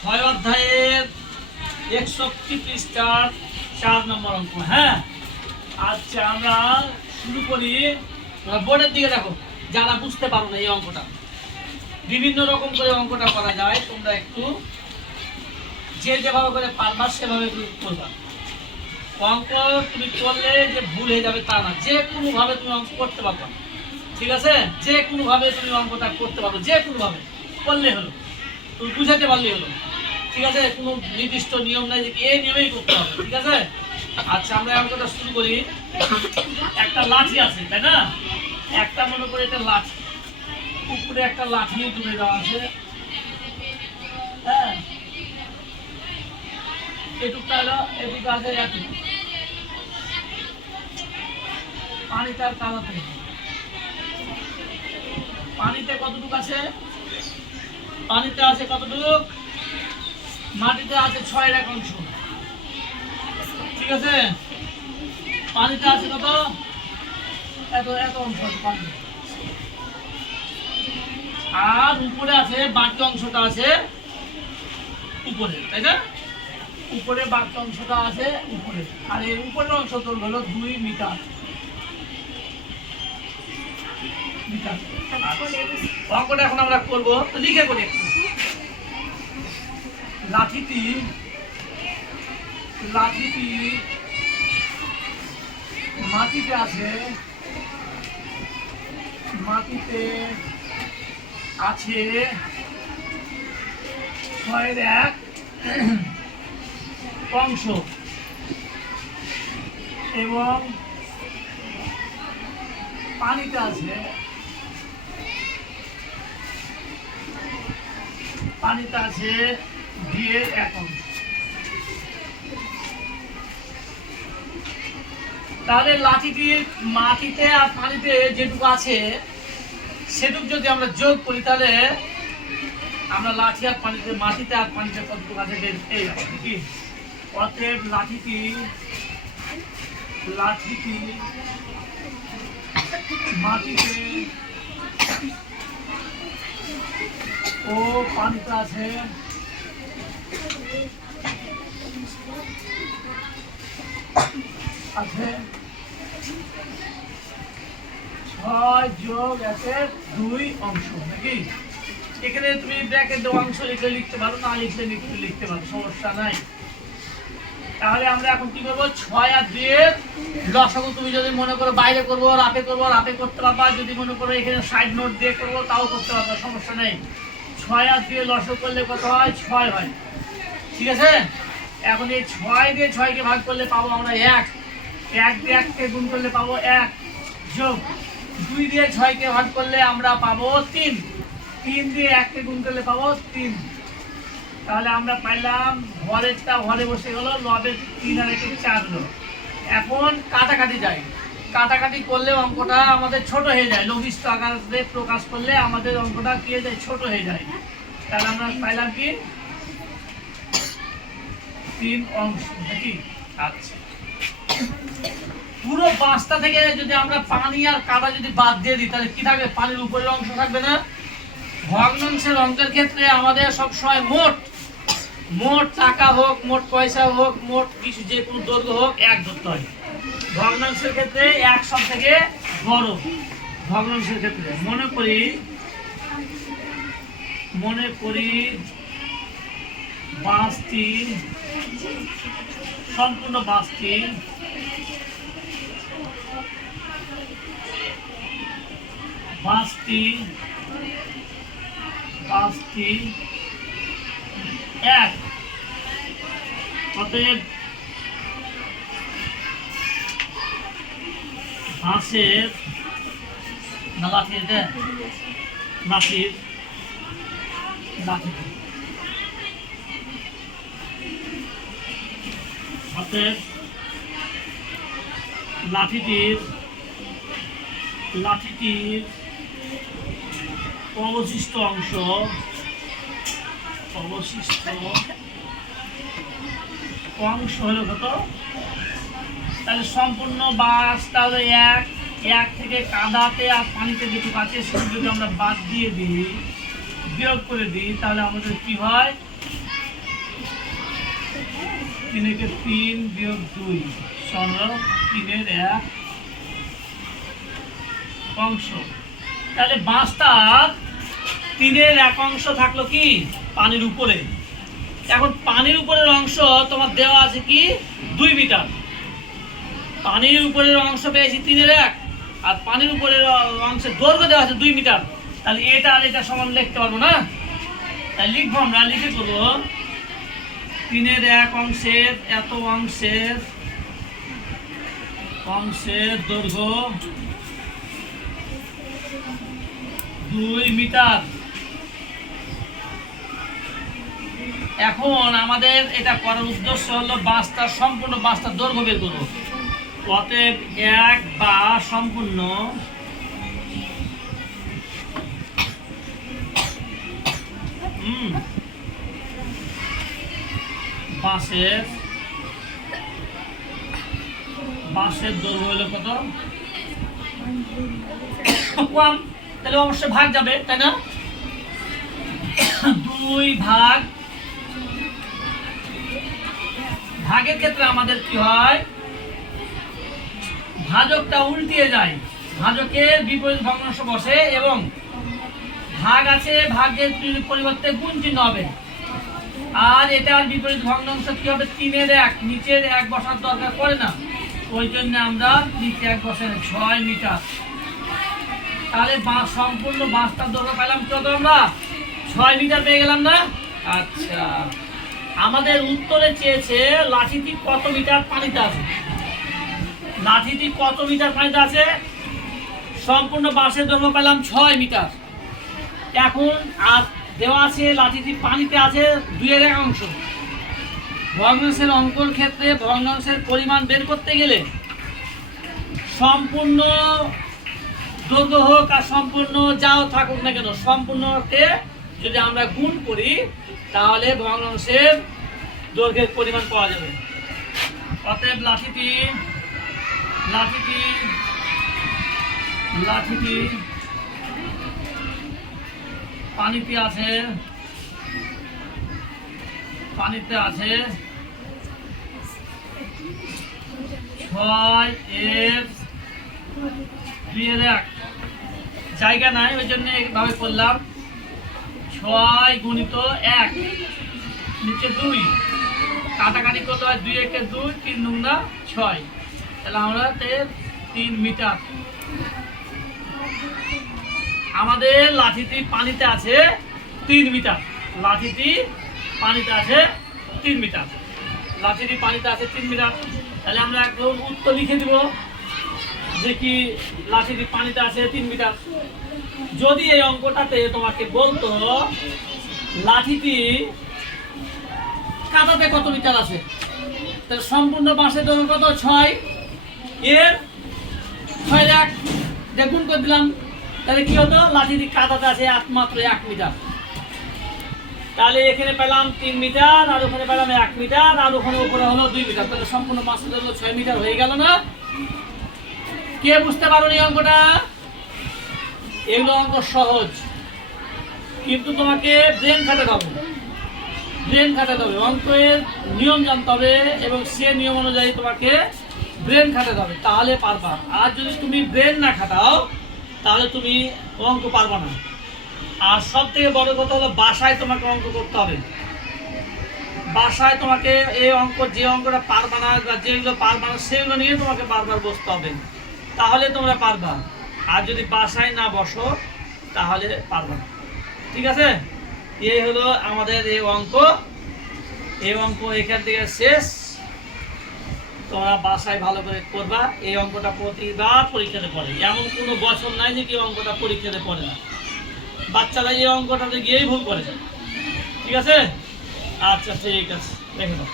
ছয় অধ্যায়ের 61 পৃষ্ঠার 4 নম্বর অঙ্ক। হ্যাঁ, আচ্ছা আমরা শুরু করি। বোর্ডের দিকে দেখো, যারা বুঝতে পারো না এই অঙ্কটা, বিভিন্ন রকম করে অঙ্কটা করা যায়। তোমরা একটু যেভাবে করে পারবা সেভাবে করবা। অঙ্ক তুমি করলে যে ভুল হয়ে যাবে তা না, যে কোনো ভাবে তুমি অঙ্ক করতে পারবা। ঠিক আছে, যে কোনো ভাবে তুমি অঙ্কটা করতে পারো, যে কোনো ভাবে করলে হলো, তুমি বুঝাতে পারলেই হলো। ঠিক আছে, কোনো নির্দিষ্ট নিয়ম নাই যে এই নিয়মেই করতে হবে। ঠিক আছে, আচ্ছা আমরা অঙ্কটা শুরু করি। একটা লাঠি আছে, তাই না? একটা মনে করে এটা লাঠি, উপরে একটা লাঠি তুলে দেওয়া আছে। হ্যাঁ, এটুকটা হলো, এটুকু আছে, এটুকু পানিটার কালাতে। পানিতে কতটুকু আছে? পানিতে আছে কতটুকু? মাটিতে আছে 6/1। ঠিক আছে, পানিতে আছে কত? এত এত অংশ আছে পানি। আর উপরে আছে, বাকি অংশটা আছে উপরে, তাই না? উপরে বাকি অংশটা আছে উপরে, আর এই উপরের অংশ তোর হলো 2 মিটার। অঙ্কটা এখন আমরা করবো, তো লিখে করি একটু। লাঠিটি মাটিতে আছে, মাটিতে আছে 6/1 অংশ এবং পানিতে আছে 2/1 অংশ। তাহলে লাঠিটির মাটিতে আর পানিতে যেটুকু আছে সেটুকু যদি আমরা যোগ করি, তাহলে আমরা লাঠি আর পানিতে, মাটিতে আর পানিতে কতটুকু আছে এই কি। অতএব লাঠিটি মাটিতে ও পানিতে আছে 6+1 অংশ, নাকি? এখানে তুমি ব্র্যাকেট অংশ লিখে লিখতে পারো, না লিখলে লিখতে পারো, সমস্যা নাই। তাহলে আমরা এখন কি করবো? 6 আর 2 এর লসাগু তুমি যদি মনে করো বাইরে করবো, রাতে করতে পারবা। যদি মনে করো এখানে সাইড নোট দিয়ে করবো, তাও করতে পারবা, সমস্যা নেই। 6 আর 2 এর লসাগু করলে কত হয়? 6 হয়। ঠিক আছে, এখন এই 6 দিয়ে 6কে ভাগ করলে পাবো আমরা 1। 1 দিয়ে 1কে গুণ করলে পাবো 1, যোগ 2 দিয়ে 6কে ভাগ করলে আমরা পাবো 3। 3 দিয়ে 1কে গুণ করলে পাবো 3। তাহলে আমরা পাইলাম ঘরেরটা ঘরে বসে গেল, 9 3 আর 1 4 হলো। এখন কাটাকাটি যায়, কাটাকাটি করলে অঙ্কটা আমাদের ছোট হয়ে যায়। লঘিষ্ঠ আকারে প্রকাশ করলে আমাদের অঙ্কটা কি হয়ে যায়? ছোট হয়ে যায়। তাহলে আমরা পাইলাম কি? 3 অংশ, নাকি? আচ্ছা, পুরো 5টা থেকে যদি আমরা পানি আর কাটা যদি বাদ দিয়ে দিই, তাহলে কি থাকবে? পানির উপরের অংশ থাকবে না? ভগ্নাংশের অঙ্কের ক্ষেত্রে আমাদের সবসময় মোট টাকা হোক, মোট পয়সা হোক, মোট কিছু যে কোনো দৈর্ঘ্য হোক, 1 ধরতে হয়। ভগ্নাংশের ক্ষেত্রে 1 সব থেকে বড়। ভগ্নাংশের ক্ষেত্রে মনে করি 5টি, সম্পূর্ণ 5টি, 1। অতএব হাঁসের লাঠির অতএব লাঠিটির অবশিষ্ট অংশ হলো কত? তাহলে সম্পূর্ণ বাস, তাহলে 1 থেকে কাদাতে আর পানিতে যেটুকু আছে সেটুকু যদি আমরা বাদ দিয়ে দিই, বিয়োগ করে দিই, তাহলে আমাদের কি হয়? 3 কে 3 বিয়োগ 2 সমান 3 এর 1 অংশ। তাহলে বাঁশটা 3 এর 1 অংশ থাকলো কি পানির উপরে। এখন পানির উপরের অংশ তোমার দেওয়া আছে কি 2 মিটার। পানির উপরের অংশ পেয়েছি 3 এর 1, আর পানির উপরের অংশের দৈর্ঘ্য দেওয়া আছে 2 মিটার। তাহলে এটা আর এটা সমান লিখতে পারবো না, তাই লিখবো আমরা, লিখে করবো 3 এর 1 অংশের এত অংশের দৈর্ঘ্য 2 মিটার। এখন আমাদের এটা করার উদ্দেশ্য হলো সম্পূর্ণ বাঁশটার দৈর্ঘ্য বের করবো। অতএব 1 বা সম্পূর্ণ বাঁশের দৈর্ঘ্য হলো কত কম, তাহলে অবশ্যই ভাগ যাবে, তাই না? 2 ভাগ, ভাগের ক্ষেত্রে আমাদের কি হয়, ভাজকটা উল্টিয়ে যায়, ভাজকের বিপরীত ভগ্নাংশ বসে এবং ভাগ আছে, ভাগের পরিবর্তে গুণ চিহ্ন হবে। আর এটার বিপরীত ভগ্নাংশ কি হবে 3 এর 1, নিচের 1 বসার দরকার পড়ে না, ওই জন্য আমরা নিচে 1 বসাই 6 মিটার। তাহলে সম্পূর্ণ বাঁশটার দৈর্ঘ্য পেলাম কত, আমরা 6 মিটার পেয়ে গেলাম না? আচ্ছা, আমাদের উত্তরে চেয়েছে লাঠিটি কত মিটার পানিতে আছে। লাঠিটি কত মিটার পানিতে আছে? সম্পূর্ণ বাঁশের দৈর্ঘ্য পেলাম 6 মিটার। এখন আর দেওয়া আছে লাঠিটি পানিতে আছে 2 এর 1 অংশ। ভগ্নাংশের অঙ্কর ক্ষেত্রে ভগ্নাংশের পরিমাণ বের করতে গেলে সম্পূর্ণ দৈর্ঘ্য হোক আর সম্পূর্ণ যাও থাকুক না কেন, সম্পূর্ণকে যদি আমরা গুণ করি তাহলে ভগ্নাংশের দৈর্ঘ্যের পরিমাণ পাওয়া যাবে। অতএব লাঠিটি পানিতে আছে 6 এর 2 এর 1, জায়গা নাই ওই জন্য এইভাবে করলাম 6 গুণিত 1 নিচে 2, কাটাকাটি করতে হয় 2 একে 2, 3 দুগুণা 6, তাহলে আমরা 3 মিটার। আমাদের লাঠিটি পানিতে আছে 3 মিটার, লাঠিটি পানিতে আছে 3 মিটার, লাঠিটি পানিতে আছে 3 মিটার। তাহলে আমরা একদম উত্তর লিখে দিব যে কি লাঠিটি পানিতে আছে 3 মিটার। যদি এই অঙ্কটাতে তোমাকে বলতো লাঠিটি কাদাতে কত মিটার আছে, তাহলে সম্পূর্ণ বাঁশের দৈর্ঘ্য কত 6 এর 6 এর 1 গুণ করে দিলাম, তাহলে কি হতো লাঠিটি কাদাতে আছে মাত্র 1 মিটার। তাহলে এখানে পেলাম 3 মিটার, আর ওখানে পেলাম 1 মিটার, আর ওখানে উপরে হলো 2 মিটার, তাহলে সম্পূর্ণ বাঁশের দৈর্ঘ্য 6 মিটার হয়ে গেল না? কে বুঝতে পারো এই অঙ্কটা? এগুলো অঙ্ক সহজ, কিন্তু তোমাকে ব্রেন খাটাতে হবে, অঙ্কের নিয়ম জানতে হবে এবং সে নিয়ম অনুযায়ী তোমাকে ব্রেন খাটাতে হবে, তাহলে পারবা। আর যদি তুমি ব্রেন না খাটাও তাহলে তুমি অঙ্ক পারবা না। আর সব থেকে বড় কথা হলো বাসায় তোমাকে অঙ্ক করতে হবে। বাসায় তোমাকে এই অঙ্ক, যে অঙ্কটা পারবা না বা যেগুলো পারবা না সেগুলো নিয়ে তোমাকে বারবার বসতে হবে, তাহলে তোমরা পারবা। আর যদি বাসায় না বসো তাহলে পারবা না। ঠিক আছে, এই হলো আমাদের এই অঙ্ক এখান থেকে শেষ। তোমরা বাসায় ভালো করে করবা। এই অঙ্কটা প্রতিবার পরীক্ষাতে পড়ে, এমন কোনো বছর নাই যে কেউ অঙ্কটা পরীক্ষাতে পড়ে না। বাচ্চারা এই অঙ্কটাতে গিয়েই ভুল করে। ঠিক আছে, আচ্ছা ঠিক আছে, দেখে নাও।